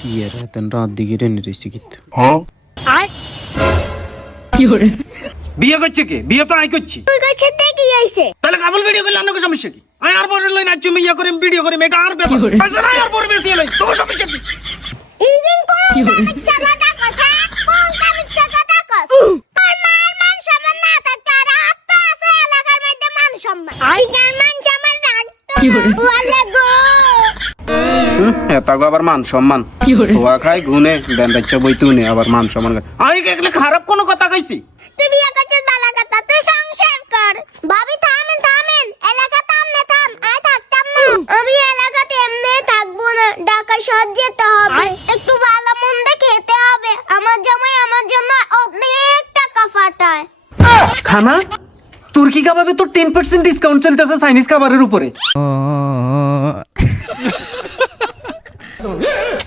কি আর এতন রাত দিকে রেনে রয়েছে কিন্তু। বিয়ে করছে কে? বিয়ে তো আই করছি। তুই কাছে কি আইছে তাহলে কাবুল ভিডিও করলে আপনাকে সমস্যা কি? আমি আর পরে লই নাচু মিয়া করে ভিডিও করে এটা আর ব্যাপার। আচ্ছা, না, আর পরে বেশি লই তোমার সমস্যা কি? ইদিন কোন কামিচ্ছা কথা কথা কোন কামিচ্ছা কথা কথা তোর মার মান সম্মান না থাকতে আর আত্মা আছে এলাকার মধ্যে মান সম্মান। ইগার মান সম্মান রাখতো গো তাকে আবার মান সম্মান। সোয়া খায় গুনে ব্যান্ডাচ্ছা বই তুনে আবার মান সম্মান আমি এগুলো খারাপ কোনো কথা কইছি? তুই বিয়ে করছিস বালা কথা তুই সংসার কর। ভাবি থামেন থামেন এলাকা থামনে থাম আয় থাকতাম না। আমি এলাকাতে এমনি থাকব না ঢাকা শহর যেতে হবে একটু ভালো মন্দ খেতে হবে। আমার জামাই আমার জন্য অনেক টাকা ফাটায়। খানা? তুর্কি কাবাবে তো টেন পার্সেন্ট ডিসকাউন্ট চলতেছে চাইনিজ খাবারের উপরে। Yeah.